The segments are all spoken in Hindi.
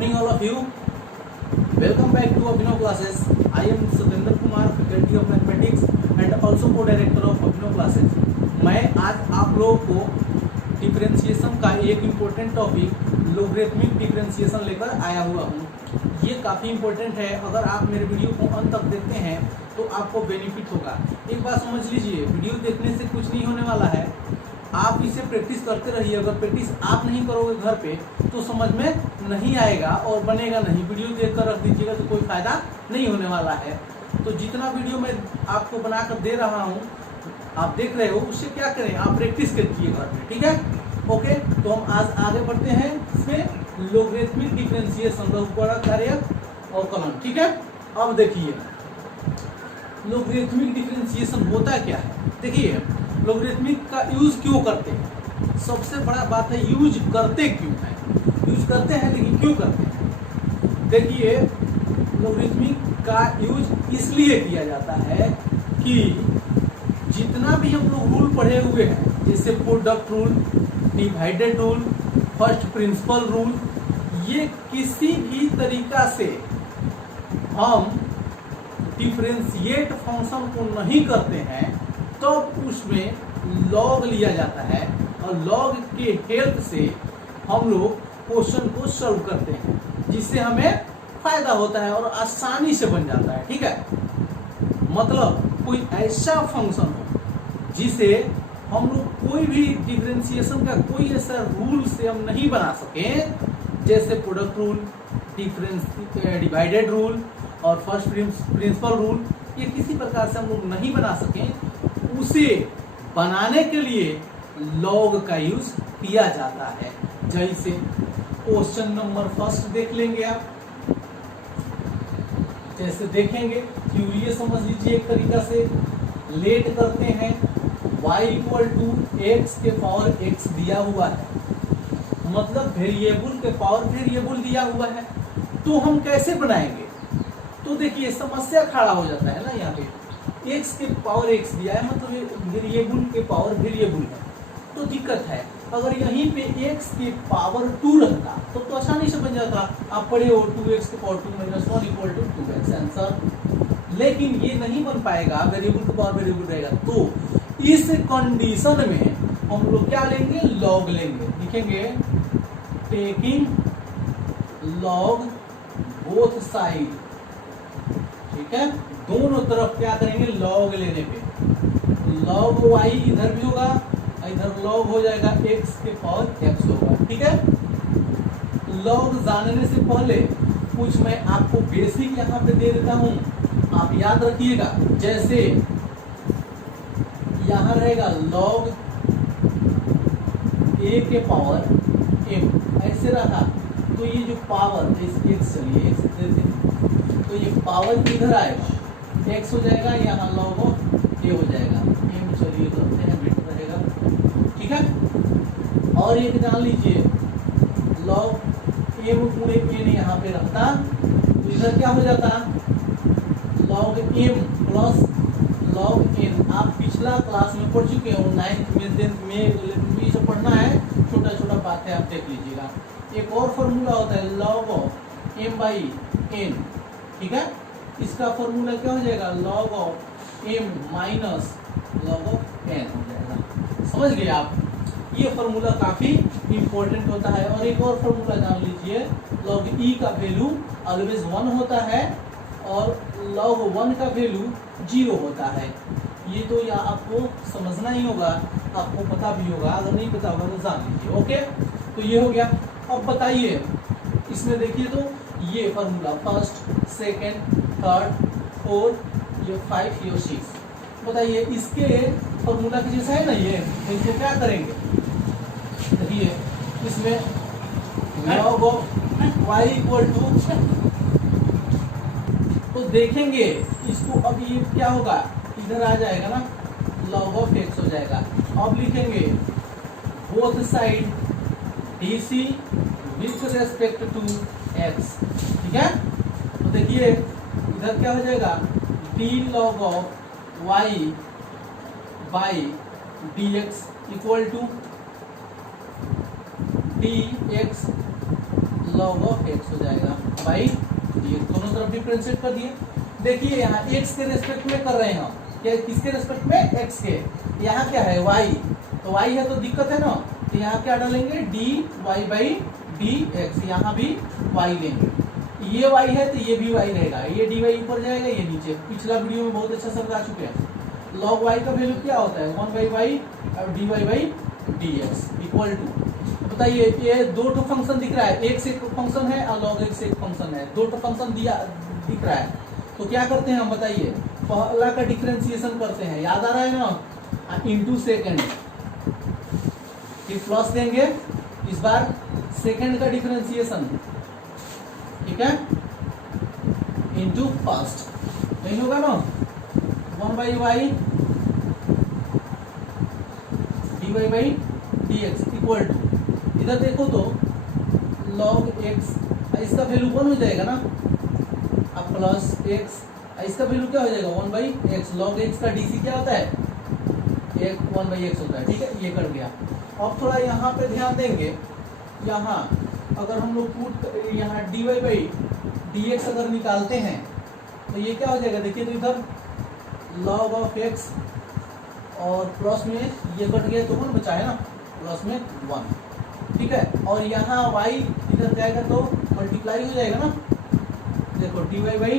morning all of you. Welcome back to Abhinav classes. I am Satendra Kumar, faculty of mathematics and also co-director of Abhinav classes. मैं आज आप लोगों को डिफरेंशिएशन का एक इम्पोर्टेंट टॉपिक लोगरिथमिक डिफरेंशिएशन लेकर आया हुआ हूँ। ये काफ़ी इम्पोर्टेंट है। अगर आप मेरे वीडियो को अंत तक देखते हैं तो आपको बेनिफिट होगा। एक बात समझ लीजिए, वीडियो देखने से कुछ नहीं होने वाला है। आप इसे प्रैक्टिस करते रहिए। अगर प्रैक्टिस आप नहीं करोगे घर पे तो समझ में नहीं आएगा और बनेगा नहीं। वीडियो देखकर रख दीजिएगा तो कोई फायदा नहीं होने वाला है। तो जितना वीडियो मैं आपको बनाकर दे रहा हूँ, आप देख रहे हो, उससे क्या करें, आप प्रैक्टिस कीजिए घर पे, ठीक है। ओके, तो हम आज आगे बढ़ते हैं इसमें लोगरिथमिक डिफरेंशिएशन, लघुगणक कार्य और कलन, ठीक है। अब देखिए लोगरिथमिक डिफरेंशिएशन होता क्या है। देखिए लोगरिथमिक का यूज क्यों करते हैं, सबसे बड़ा बात है यूज करते क्यों है। यूज करते हैं लेकिन क्यों करते हैं। देखिए लोगरिथमिक का यूज इसलिए किया जाता है कि जितना भी हम लोग रूल पढ़े हुए हैं, जैसे product rule, divided rule, first principle rule, ये किसी भी तरीका से हम डिफरेंशिएट फंक्शन को नहीं करते हैं तो उसमें लॉग लिया जाता है और लॉग के हेल्प से हम लोग क्वेश्चन को सॉल्व करते हैं, जिससे हमें फायदा होता है और आसानी से बन जाता है, ठीक है। मतलब कोई ऐसा फंक्शन हो जिसे हम लोग कोई भी डिफरेंशिएशन का कोई ऐसा रूल से हम नहीं बना सके, जैसे प्रोडक्ट रूल, डिवाइडेड रूल और फर्स्ट प्रिंसिपल रूल, ये किसी प्रकार से हम लोग नहीं बना सके, उसे बनाने के लिए लॉग का यूज किया जाता है। जैसे क्वेश्चन नंबर फर्स्ट देख लेंगे आप, जैसे देखेंगे क्यूरियस समझ लीजिए। एक तरीका से लेट करते हैं, y इक्वल टू एक्स के पावर x दिया हुआ है, मतलब वेरिएबल के पावर वेरिएबल दिया हुआ है, तो हम कैसे बनाएंगे। तो देखिए समस्या खड़ा हो जाता है ना, यहाँ पे x के पावर x दिया है, मतलब वेरिएबल के पावर वेरिएबल है, तो दिक्कत है। अगर यहीं पे x के पावर 2 रहता तो आसानी से बन जाता। आप पढ़े हो 2x के power 2 minus 1 equal to 2x answer. लेकिन ये नहीं बन पाएगा, वेरिएबल के पावर वेरिएबल रहेगा। तो इस कंडीशन में हम लोग क्या लेंगे, लॉग लेंगे। लिखेंगे टेकिंग लॉग बोथ साइड, ठीक है। दोनों तरफ क्या करेंगे, लॉग लेने पे लॉग y इधर भी होगा, इधर लॉग हो जाएगा x के पावर x होगा, ठीक है। लॉग जानने से पहले कुछ मैं आपको बेसिक यहाँ पे दे देता हूँ, आप याद रखिएगा। जैसे यहाँ रहेगा लॉग a के पावर m, ऐसे रहा तो ये जो पावर x, चलिए x देते हैं, तो ये पावर किधर आएगा, x हो जाएगा, यहाँ लॉग a हो जाएगा, m चलिए करते हैं, बिट रहेगा, ठीक है। और एक जान लीजिए लॉग m पूरे n यहाँ पे रहता तो इधर क्या हो जाता, log m plus log n। आप पिछला क्लास में पढ़ चुके हो, 9th में 10th में ये सब पढ़ना है, छोटा छोटा बात है, आप देख लीजिएगा। एक और फॉर्मूला होता है log of m by n, ठीक है। इसका फॉर्मूला क्या हो जाएगा, log of m minus log of n हो जाएगा। समझ गए आप, ये फॉर्मूला काफी इंपॉर्टेंट होता है। और एक और फॉर्मूला जान लीजिए, लॉग e का वैल्यू ऑलवेज 1 होता है और लॉग 1 का वैल्यू 0 होता है। ये तो या आपको समझना ही होगा, आपको पता भी होगा, अगर नहीं पता होगा तो जान लीजिए। ओके, तो ये हो गया। अब बताइए इसमें देखिए तो ये formula first, second, third, fourth, ये 5, ये 6, बताइए इसके फॉर्मूला के जैसा है ना ये, तो इसको क्या करेंगे। देखिए इसमें log of y equal to, तो देखेंगे इसको, अब ये क्या होगा, इधर आ जाएगा ना, लॉग ऑफ x हो जाएगा। अब लिखेंगे both side dc with respect to x, ठीक है। तो देखिए इधर क्या हो जाएगा, d log of y by dx equal to dx log of x हो जाएगा बाई ये दोनों तरफ डिफरेंशिएट कर दिए। देखिए यहाँ x के रेस्पेक्ट में कर रहे हैं हम, क्या किसके रेस्पेक्ट में, x के। यहाँ क्या है y, तो y है तो दिक्कत है ना, तो यहाँ क्या डालेंगे dy बाई dx, यहाँ भी y लेंगे, ये y है तो ये भी y रहेगा, ये dy ऊपर जाएगा ये नीचे। पिछला वीडियो में बहुत अच्छा समझा चुके हैं। log y का वैल्यू क्या होता है 1/y और dy by dx equal to, बताइए ये दो ठो फंक्शन दिख रहा है, x एक फंक्शन है और log x एक फंक्शन है, दो ठो फंक्शन दिया दिख रहा है, तो क्या करते हैं हम बताइए, पहला का डिफरेंशिएशन करते हैं, याद आ रहा है ना, इनटू सेकंड, फिर प्लस देंगे, इस बार सेकंड का डिफरेंशिएशन, ठीक है, इनटू फर्स्ट, नहीं होगा ना, 1/y dy by dx equal to, इधर देखो तो log x, इसका वैल्यू 1 हो जाएगा ना, अब प्लस x, इसका वैल्यू क्या हो जाएगा 1/x, log x का dc क्या होता है 1/x होता है, ठीक है, ये कर गया। अब थोड़ा यहाँ पे ध्यान देंगे, यहाँ अगर हम लोग पुट यहाँ dy बाई dx अगर निकालते हैं तो ये क्या हो जाएगा, देखिए तो इधर log ऑफ x और प्लस में ये कट गया तो 1 बचा है ना, प्लस में 1, ठीक है, और यहाँ y इधर जाएगा तो मल्टीप्लाई हो जाएगा ना, देखो dy बाई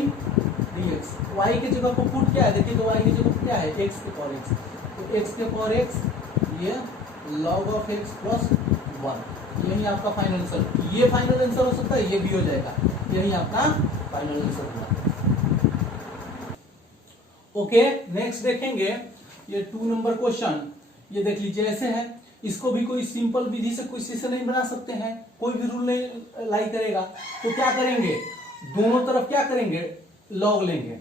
dx, y की जगह पर पुट क्या है, देखिए तो y की जगह पर क्या है x के पावर x, तो x के पावर x ये log ऑफ x प्लस 1, यही आपका फाइनल आंसर, ये फाइनल आंसर हो सकता है, ये भी हो जाएगा, यही आपका फाइनल आंसर हुआ। ओके, नेक्स्ट देखेंगे ये 2 नंबर क्वेश्चन, ये देख लीजिए ऐसे है, इसको भी कोई सिंपल विधि से कोई से नहीं बना सकते हैं, कोई भी रूल नहीं लाई करेगा, तो क्या करेंगे, दोनों तरफ क्या करेंगे लॉग लेंगे,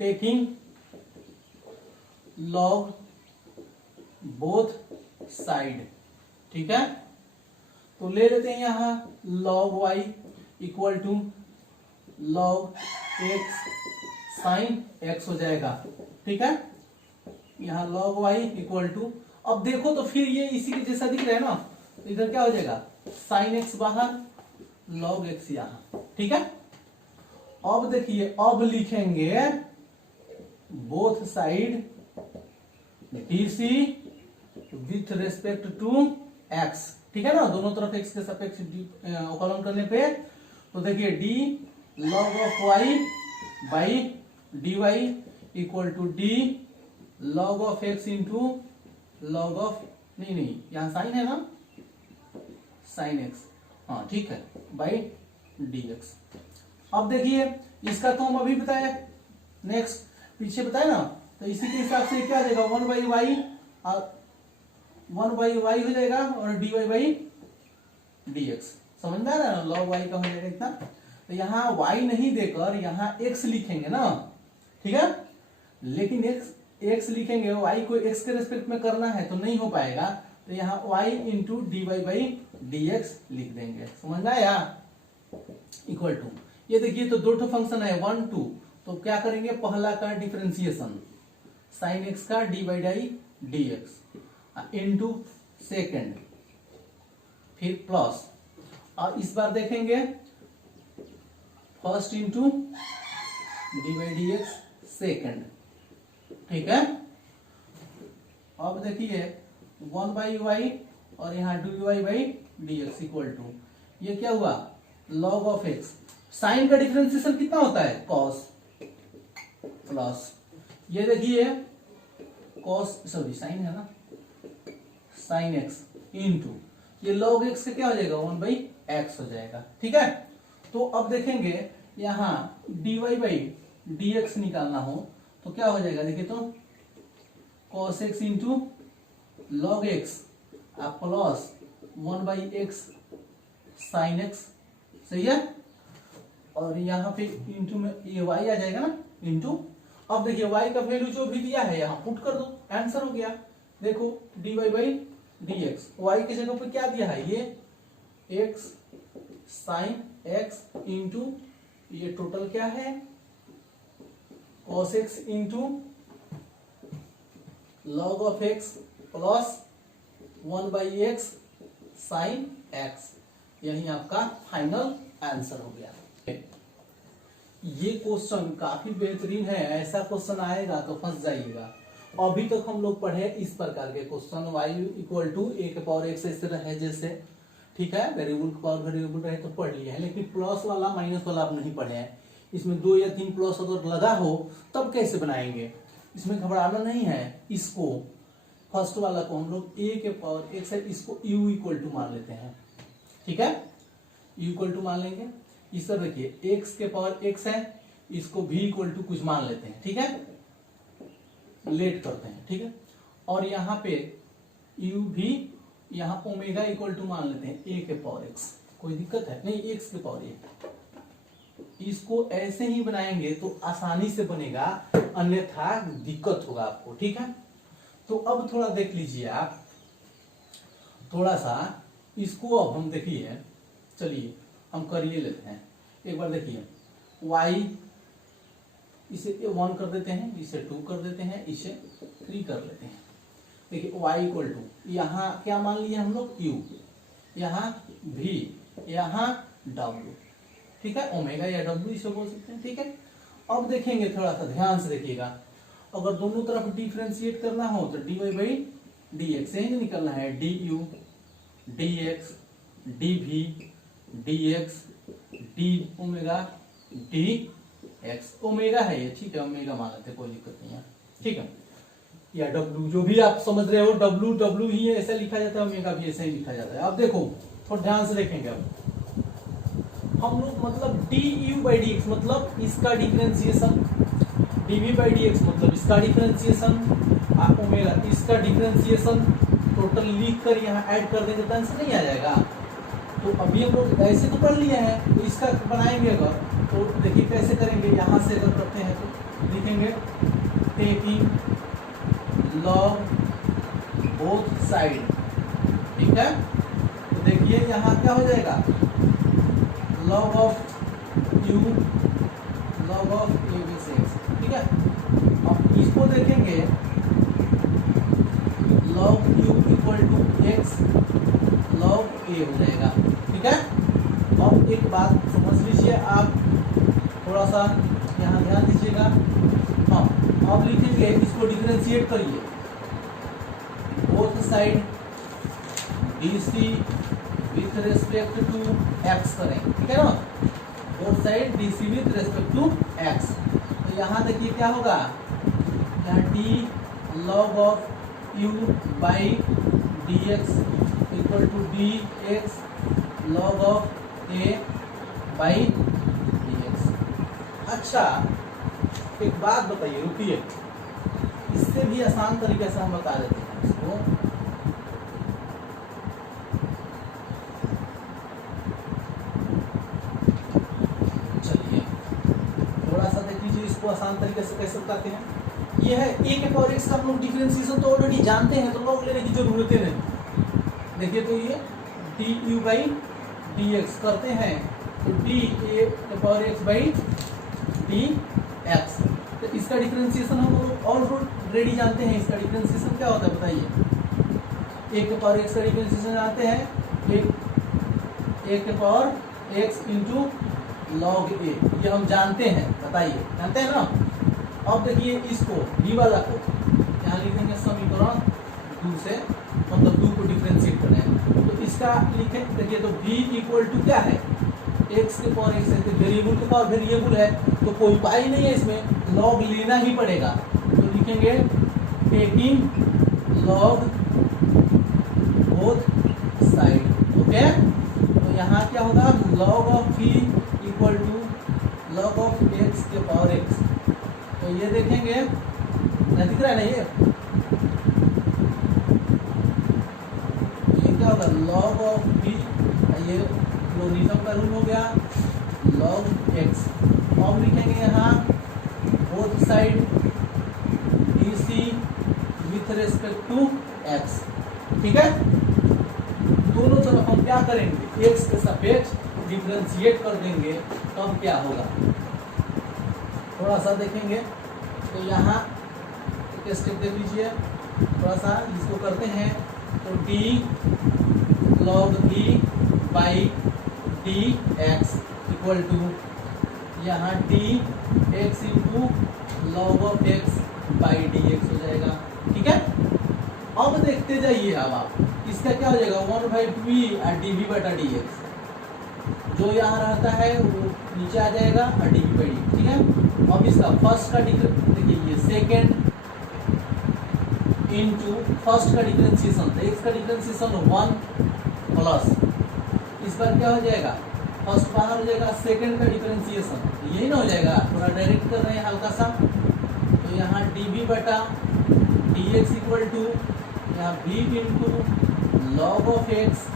टेकिंग लॉग बोथ साइड, ठीक है, तो ले लेते हैं यहां log y equal to log x sine x हो जाएगा, ठीक है, यहाँ log y इक्वल टू, अब देखो तो फिर ये इसी के जैसा दिख रहा है ना, तो इधर क्या हो जाएगा साइन x बाहर log x यहाँ, ठीक है। अब देखिए अब लिखेंगे both side dc with respect to x, ठीक है ना, दोनों तरफ x के सापेक्ष अवकलन करने पे, तो देखिए d log of y by dy equal to d log of x into log of, नहीं यहाँ साइन है ना, साइन x, हाँ ठीक है, बाई dx। अब देखिए इसका तो हम अभी बताया, नेक्स्ट पीछे बताया ना, तो इसी के हिसाब से क्या हो जाएगा 1/y और 1/y हो जाएगा और dy बाई dx, समझ में आ रहा है ना, log y का हो जाएगा इतना, तो यहाँ y नहीं देकर यहाँ x लिखेंगे ना, ठीक है, लेकिन x लिखेंगे, y को x के रेस्पेक्ट में करना है तो नहीं हो पाएगा, तो यहाँ y into dy by dx लिख देंगे, समझ में आया, इक्वल टू, ये देखिए तो दो ठो फंक्शन है 1 2, तो क्या करेंगे पहला का डिफरेंशिएशन साइन x का d by dx into second, फिर प्लस, और इस बार देखेंगे first into d by dx second, ठीक है। अब देखिए 1/y और यहाँ dy by dx equal to, ये क्या हुआ log ऑफ x, साइन का डिफरेंशिएशन कितना होता है cos प्लस, ये देखिए cos सॉरी साइन है ना, साइन x इंटू ये log x का क्या हो जाएगा 1/x हो जाएगा, ठीक है। तो अब देखेंगे यहाँ dy बाई dx निकालना हो तो क्या हो जाएगा, देखिए तो cos x into log x plus 1/x sine x, सही है, और यहाँ पे इंटू में ये y आ जाएगा ना इंटू, अब देखिए y का वैल्यू जो भी दिया है यहाँ पुट कर दो, आंसर हो गया, देखो dy बाई dx, y की जगह पे क्या दिया है ये x साइन x इंटू ये टोटल क्या है cos x into log of x plus 1/x sine x, यही आपका फाइनल आंसर हो गया। ये क्वेश्चन काफी बेहतरीन है, ऐसा क्वेश्चन आएगा तो फंस जाइएगा। अभी तक हम लोग पढ़े इस प्रकार के क्वेश्चन, y इक्वल टू ए के पावर x ऐसे रहे जैसे, ठीक है, वेरिएबल के पावर वेरिएबल रहे तो पढ़ लिया है, लेकिन प्लस वाला माइनस वाला आप नहीं पढ़े हैं। इसमें 2 या 3 प्लस अगर लगा हो तब कैसे बनाएंगे, इसमें घबराना नहीं है। इसको फर्स्ट वाला को हम लोग a के पावर x है, इसको u इक्वल टू मान लेते हैं, ठीक है, u इक्वल टू मान लेंगे। इस तरह देखिए x के पावर x है, इसको v इक्वल टू कुछ मान लेते हैं, ठीक है, लेट करते हैं, ठीक है। और यहाँ पे u भी यहाँ ओमेगा इक्वल टू मान लेते हैं a के पावर x, कोई दिक्कत है नहीं, x के पावर a। इसको ऐसे ही बनाएंगे तो आसानी से बनेगा, अन्यथा दिक्कत होगा आपको, ठीक है। तो अब थोड़ा देख लीजिए आप, थोड़ा सा इसको अब हम देखिए, चलिए हम करिए लेते हैं एक बार। देखिए y इसे 1 कर देते हैं, इसे 2 कर देते हैं, इसे 3 कर लेते हैं। देखिए y इक्वल टू यहाँ क्या मान लिया हम लोग, u, यहाँ v, यहाँ w, ठीक है, ओमेगा या w इसे बोल सकते हैं, ठीक है। अब देखेंगे, थोड़ा सा ध्यान से देखिएगा, अगर दोनों तरफ डिफरेंशिएट करना हो तो dy बाई dx से ही निकलना है, du dx dv dx d omega dx, omega है ये, ठीक है, ओमेगा मान लेते, कोई दिक्कत नहीं है, ठीक है। या w जो भी आप समझ रहे हो, w ही ऐसे लिखा जाता है, ओमेगा भी ऐसे ही लिखा जाता है। अब देखो थोड़ा ध्यान से देखेंगे, अब हम लोग मतलब du बाई dx मतलब इसका डिफरेंशिएशन, dv बाई dx मतलब इसका डिफरेंशिएशन, ओमेगा इसका डिफरेंशिएशन, टोटल लिख कर यहाँ ऐड कर देंगे तो आंसर नहीं आ जाएगा। तो अभी हम लोग ऐसे तो पढ़ लिए हैं, तो इसका बनाएंगे अगर, तो देखिए कैसे करेंगे। यहाँ से अगर करते हैं तो लिखेंगे टेकिंग लॉग बोथ साइड, ठीक है। तो देखिए यहाँ क्या हो जाएगा, log of u log of a बस x, ठीक है। अब इसको देखेंगे log u equal to x log a हो जाएगा, ठीक है। अब एक बात समझ लीजिए आप, थोड़ा सा यहाँ ध्यान दीजिएगा। हाँ, अब लिखेंगे, इसको डिफरेंशिएट करिए, both side dc with respect to x करें, ठीक है ना, both side dc with respect to x। तो यहाँ देखिए क्या होगा, यहाँ d log of u by dx equal to dx log of a by dx। अच्छा एक बात बताइए, रुकिए, इससे भी आसान तरीके से हम बता देते हैं इसको। चलिए थोड़ा सा देख लीजिए, इसको आसान तरीके से कैसे बताते हैं। ये है a के पावर x का हम लोग डिफरेंशिएशन तो ऑलरेडी जानते हैं, तो लॉग लेने की जरूरत है नहीं। देखिए तो ये du बाई dx करते हैं, तो d a के पावर x बाई dx, तो इसका डिफरेंशिएशन हम लोग ऑलरेडी जानते हैं। इसका डिफरेंशिएशन क्या होता है बताइए, a के पावर x का डिफरेंशिएशन जानते हैं, a के power x into log a, ये हम जानते हैं, बताइए, जानते हैं ना। अब देखिए इसको b वाला को यहाँ लिखेंगे समीकरण 2 से, मतलब 2 को डिफरेंशिएट करना है, तो इसका लिखें, देखिए तो b इक्वल टू क्या है, x के पावर x है, तो वेरिएबल के पावर वेरिएबल है, तो कोई उपाय नहीं है, इसमें लॉग लेना ही पड़ेगा। तो लिखेंगे taking log both side, okay. तो यहाँ क्या होगा, log of v equal to log of x के पावर x। तो ये देखेंगे, दिख रहा है ना, ये क्या होगा, लॉग ऑफ v, ये लोगरिथम का रूल हो गया, लॉग x। अब लिखेंगे यहाँ both side dc with respect to x, ठीक है। दोनों तरफ हम क्या करेंगे, x के सापेक्ष डिफरेंशिएट कर देंगे, तब क्या होगा, थोड़ा सा देखेंगे। तो यहाँ एक स्टेप देख लीजिए, थोड़ा सा इसको करते हैं, तो d log v by d x equal to यहाँ d x into log of x by d x हो जाएगा। ठीक है, अब देखते जाइए, अब आप इसका क्या हो जाएगा 1/2 और डी वी बटा डी एक्स, जो यहाँ रहता है वो नीचे आ जाएगा और डी वी बाई डी। ठीक है, अब इसका फर्स्ट का देखिए ये सेकेंड इंटू फर्स्ट का डिफरेंशिएशन, तो एक्स का डिफरेंशिएशन 1 प्लस इस बार क्या हो जाएगा, फर्स्ट बाहर हो जाएगा, सेकेंड का डिफरेंशिएशन यही ना हो जाएगा, थोड़ा डायरेक्ट कर रहे हैं हल्का सा, तो यहाँ डी वी बटा डी एक्स इक्वल टू यहाँ v into log of x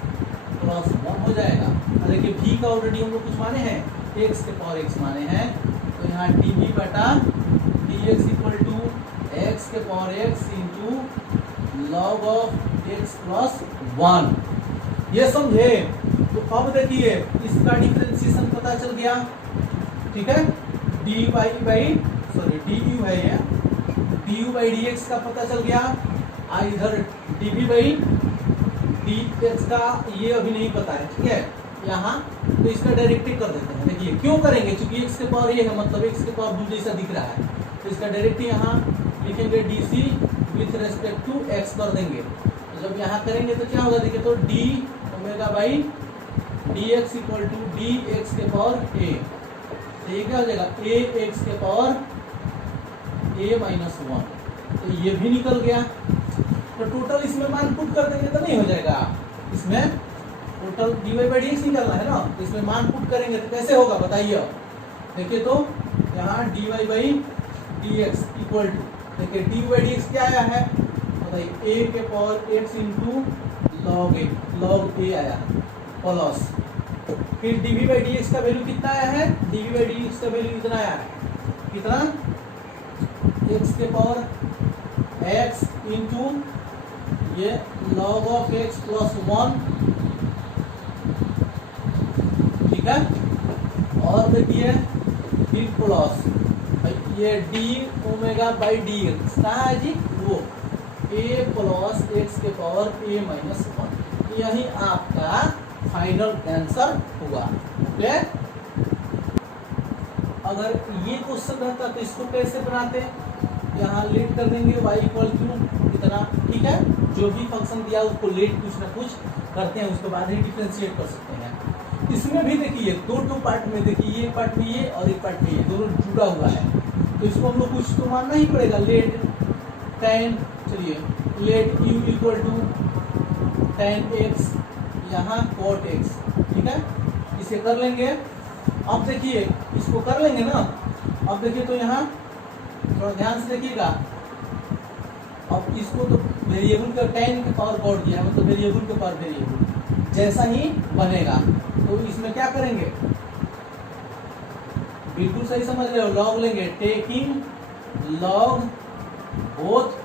plus 1 हो जाएगा। और देखिए v का ऑलरेडी हम लोग कुछ माने हैं, x के पावर x माने हैं, तो यहाँ डी वी बटा d x equal to x के power x into log of x plus 1, ये समझे। तो अब देखिए इसका डिफरेंशिएशन पता चल गया। ठीक है, d y by sorry d u है ये, d u by d x का पता चल गया, और इधर d v by d x का ये अभी नहीं पता है। ठीक है, यहाँ तो इसका डायरेक्ट कर देते हैं। देखिए क्यों करेंगे, क्योंकि एक्स के पावर ये है, मतलब एक्स के पावर 2 जैसा दिख रहा है, तो इसका डायरेक्ट यहाँ लिखेंगे d c with respect to x कर देंगे। तो जब यहाँ करेंगे तो क्या होगा, देखिए तो d omega by d x equal to d x के पावर ए, तो ये क्या हो जाएगा ए एक्स के पावर ए माइनस 1, तो ये भी निकल गया। तो टोटल इसमें मान पुट कर देंगे तो नहीं हो जाएगा, इसमें total d y by d x निकलना है ना, तो इसमें मान पुट करेंगे तो कैसे होगा बताइए। देखिए तो यहाँ d y by d x equal to, देखिए डी वाई डी एक्स क्या आया है बताइए, ए के power x into log a आया प्लस, फिर d v by d x का वैल्यू कितना आया है, d v by d x का वैल्यू कितना आया है, कितना एक्स के पावर एक्स इंटू ये लॉग ऑफ एक्स प्लस 1। ठीक है, और देखिए फिर प्लस ये D omega by d x कहाँ है जी, वो ए प्लस एक्स के पावर ए माइनस 1, यही आपका फाइनल आंसर हुआ। ओके, अगर ये क्वेश्चन रहता तो इसको कैसे बनाते, यहाँ लेट कर देंगे y इक्वल टू इतना। ठीक है, जो भी फंक्शन दिया उसको लेट कुछ ना कुछ करते हैं, उसके बाद ही डिफरेंशिएट कर सकते हैं। इसमें भी देखिए दो पार्ट में, देखिए ये पार्ट में ये और एक पार्ट में ये, दोनों जुड़ा हुआ है, तो इसको हम लोग कुछ तो मानना ही पड़ेगा। लेट tan, चलिए let u equal to tan x यहाँ cot x। ठीक है, इसे कर लेंगे। अब देखिए इसको कर लेंगे ना, अब देखिए तो यहाँ थोड़ा ध्यान से देखिएगा, अब इसको तो वेरिएबल का tan के पावर cot दिया है, मतलब वेरिएबल के पावर वेरिएबल जैसा ही बनेगा, तो इसमें क्या करेंगे, बिल्कुल सही समझ रहे हो, लॉग लेंगे, टेकिंग लॉग बोथ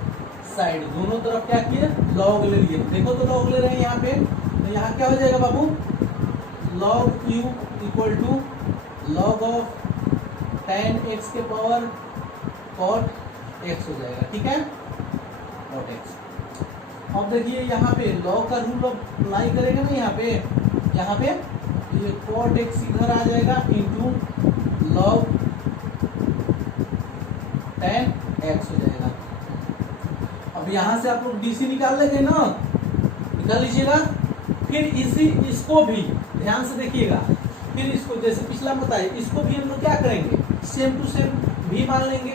साइड, दोनों तरफ क्या किए लॉग ले लिए। देखो तो लॉग ले रहे हैं यहाँ पे, तो यहाँ क्या हो जाएगा बाबू, log u equal to log of tan x के पावर cot x हो जाएगा। ठीक है, cot x। अब देखिए यहाँ पे लॉग का रूल अप्लाई करेंगे ना, यहाँ पे ये cot x इधर आ जाएगा इंटू लॉग tan x हो जाएगा। अब यहाँ से आप लोग DC निकाल लेंगे ना, निकाल लीजिएगा। फिर इसको भी ध्यान से देखिएगा, फिर इसको जैसे पिछला बताए, इसको भी हम लोग क्या करेंगे, सेम टू सेम भी मान लेंगे,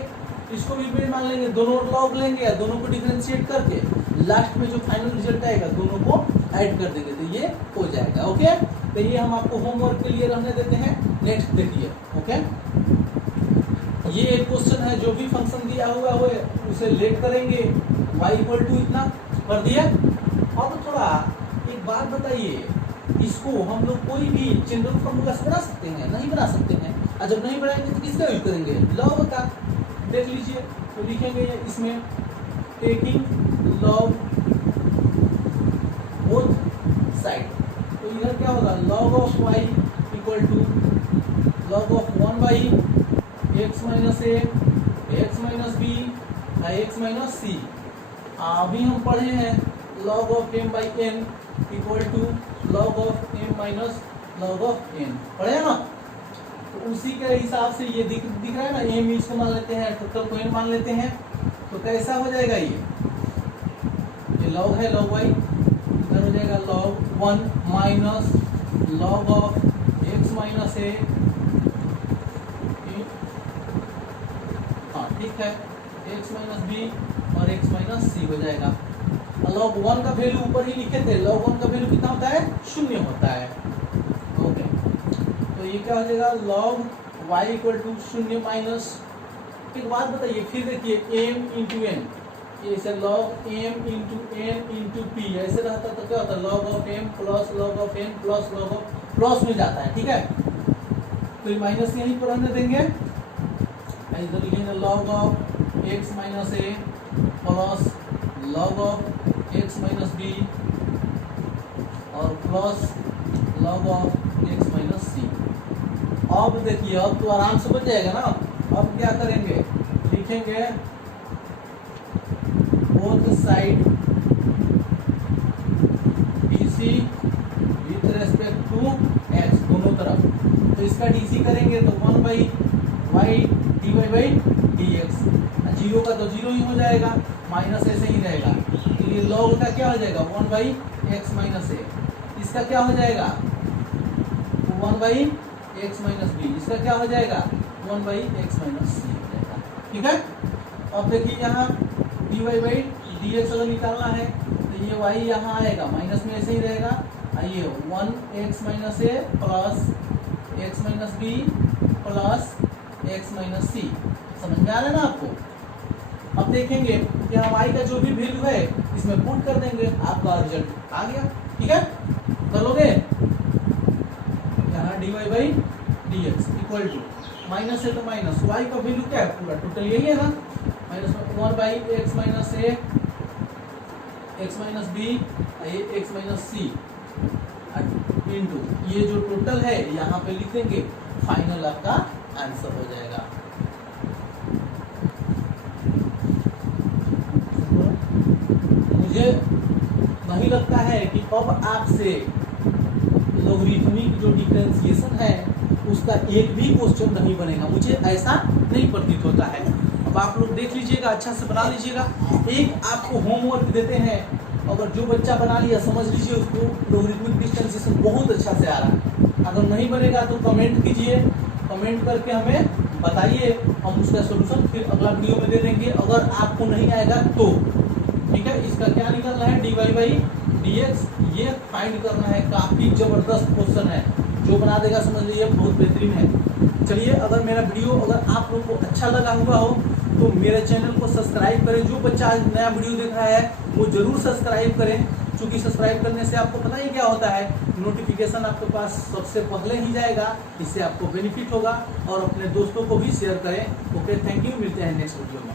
इसको भी मान लेंगे, दोनों लॉग लेंगे, दोनों को डिफरेंशिएट करके लास्ट में जो फाइनल रिजल्ट आएगा दोनों को ऐड कर देंगे, तो ये हो जाएगा। ओके, तो ये हम आपको होमवर्क के लिए रहने देते हैं। नेक्स्ट देखिए। ओके, ये एक क्वेश्चन है, जो भी फंक्शन दिया हुआ है उसे लेट करेंगे, y इक्वल टू इतना कर दिया। अब थोड़ा एक बात बताइए, इसको हम लोग कोई भी जनरल फॉर्मूला से बना सकते हैं, नहीं बना सकते हैं, और जब नहीं बनाएंगे तो किसका यूज करेंगे, लॉग का। देख लीजिए, तो लिखेंगे इसमें टेकिंग लॉग बोथ साइड, तो इधर क्या होगा, log of y equal to log of 1 by x minus a x minus b x minus c. अभी हम पढ़े हैं log of m by n equal to log of m minus log of n, पढ़े ना? तो उसी के हिसाब से ये दिख रहा है ना, m इसको मान लेते हैं, टोटल को n मान लेते हैं, तो कैसा हो जाएगा ये log है log y, इधर हो जाएगा log 1 minus log of x minus a, हाँ ठीक है, x माइनस b और x माइनस c हो जाएगा। log 1 का वैल्यू ऊपर ही लिखे थे, log 1 का वैल्यू कितना होता है? 0 होता है। ओके, तो ये क्या हो जाएगा? log y equal to 0 minus, एक बात बताइए फिर देखिए, m इंटू n, ऐसे log m into n into p ऐसे रहता तो क्या होता है? log of m plus log of n plus log of plus में जाता है, ठीक है? तो ये माइनस यहीं पर रहने देंगे, इधर लिखेंगे log of x minus a plus log of x minus b और plus log of x minus c। अब देखिए, अब तो आराम से बच जाएगा ना। अब क्या करेंगे? लिखेंगे both side dc with respect to x, दोनों तरफ। तो इसका dc करेंगे तो 1 by y dy by dx, zero का तो जीरो ही हो जाएगा, माइनस ऐसे ही रहेगा। तो ये log का क्या हो जाएगा? 1 बाई एक्स माइनस ए। इसका क्या हो जाएगा? 1 बाई एक्स माइनस बी। इसका क्या हो जाएगा? 1 बाई एक्स माइनस सी हो जाएगा, ठीक है? अब देखिए यहाँ dy बाई dx अगर निकालना है तो ये y यहाँ आएगा, माइनस में ऐसे ही रहेगा। आइए 1 x minus a plus x minus b plus x minus c, समझ में आ रहा है ना आपको? अब देखेंगे कि y का जो भी वैल्यू है इसमें पुट कर देंगे, आपका रिजल्ट आ गया, ठीक है? कर लोगे? यहाँ dy by dx equal to, minus है तो माइनस, y का वैल्यू क्या है? पूरा टोटल यही है ना, minus 1 by x minus a x minus b x minus c into ये जो टोटल है यहाँ पे लिख देंगे, फाइनल आपका आंसर हो जाएगा। मुझे नहीं लगता है कि अब आपसे लॉगरिथमिक जो डिफरेंशिएशन है उसका एक भी क्वेश्चन नहीं बनेगा, मुझे ऐसा नहीं प्रतीत होता है। अब आप लोग देख लीजिएगा, अच्छा से बना लीजिएगा। एक आपको होमवर्क देते हैं, अगर जो बच्चा बना लिया समझ लीजिए उसको लॉगरिथमिक डिफरेंशिएशन बहुत अच्छा से आ रहा है। अगर नहीं बनेगा तो कमेंट कीजिए, कमेंट करके हमें बताइए, हम उसका सोल्यूशन फिर अगला वीडियो में दे देंगे। अगर आपको नहीं आएगा तो ठीक है, इसका क्या निकलना है? dy बाई dx, ये फाइंड करना है। काफी जबरदस्त क्वेश्चन है, जो बना देगा समझ लीजिए बहुत बेहतरीन है। चलिए, अगर मेरा वीडियो अगर आप लोग को अच्छा लगा हुआ हो तो मेरे चैनल को सब्सक्राइब करें। जो बच्चा आज नया वीडियो देख रहा है वो जरूर सब्सक्राइब करें, क्योंकि सब्सक्राइब करने से आपको पता ही क्या होता है, नोटिफिकेशन आपके पास सबसे पहले ही जाएगा, इससे आपको बेनिफिट होगा। और अपने दोस्तों को भी शेयर करें। ओके, थैंक यू, मिलते हैं नेक्स्ट वीडियो में।